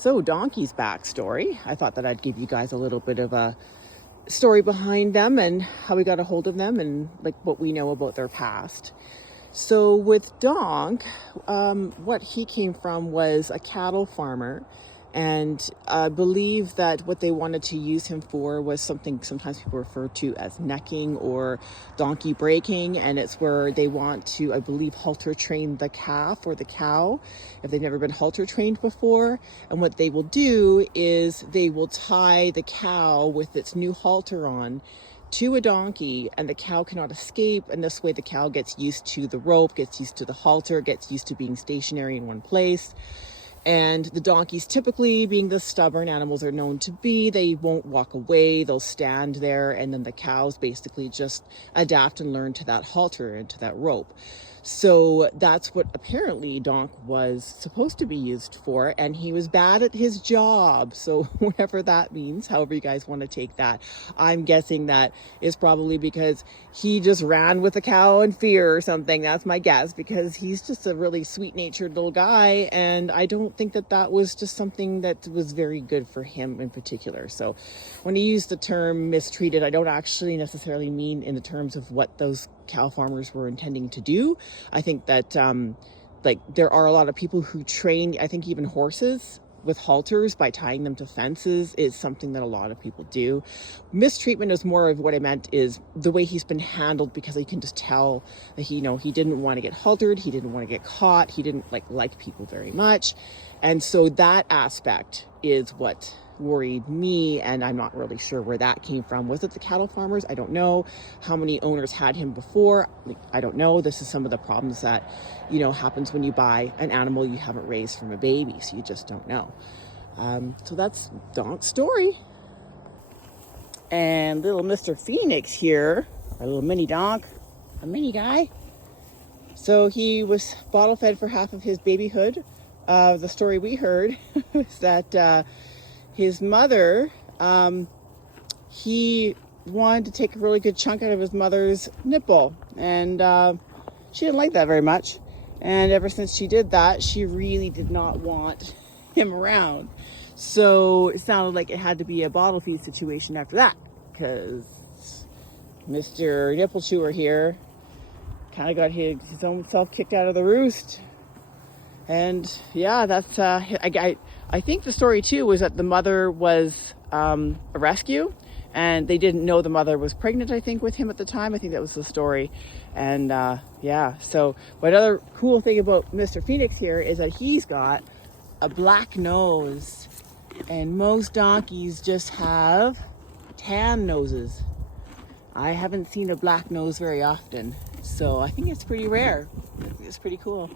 So Donkey's backstory. I thought that I'd give you guys a little bit of a story behind them and how we got a hold of them and like what we know about their past. So with Donk, what he came from was a cattle farmer, and I believe that what they wanted to use him for was something sometimes people refer to as necking or donkey breaking, and it's where they want to, I believe, halter train the calf or the cow if they've never been halter trained before. And what they will do is they will tie the cow with its new halter on to a donkey, and the cow cannot escape, and this way the cow gets used to the rope, gets used to the halter, gets used to being stationary in one place. And the donkeys, typically being the stubborn animals are known to be, they won't walk away, they'll stand there, and then the cows basically just adapt and learn to that halter and to that rope. So that's what apparently Donk was supposed to be used for, and he was bad at his job. So whatever that means, however you guys want to take that, I'm guessing that is probably because he just ran with the cow in fear or something. That's my guess, because he's just a really sweet-natured little guy, and I don't think that that was just something that was very good for him in particular. So when he used the term mistreated, I don't actually necessarily mean in the terms of what those cow farmers were intending to do. I think that like there are a lot of people who train, I think even horses with halters by tying them to fences is something that a lot of people do. Mistreatment is more of what I meant is the way he's been handled, because you can just tell that he didn't want to get haltered, he didn't want to get caught, he didn't like people very much. And so that aspect is what worried me, and I'm not really sure where that came from. Was it the cattle farmers? I don't know. How many owners had him before? I don't know. This is some of the problems that happens when you buy an animal you haven't raised from a baby, so you just don't know. So that's Donk's story. And little Mr. Phoenix here, our little mini Donk, a mini guy. So he was bottle fed for half of his babyhood. The story we heard is that his mother, he wanted to take a really good chunk out of his mother's nipple, and she didn't like that very much. And ever since she did that, she really did not want him around. So it sounded like it had to be a bottle feed situation after that, because Mr. Nipple Chewer here kind of got his own self kicked out of the roost. And yeah, that's I think the story too was that the mother was a rescue, and they didn't know the mother was pregnant, I think, with him at the time. I think that was the story. And yeah, so what other cool thing about Mr. Phoenix here is that he's got a black nose, and most donkeys just have tan noses. I haven't seen a black nose very often, so I think it's pretty rare. It's pretty cool.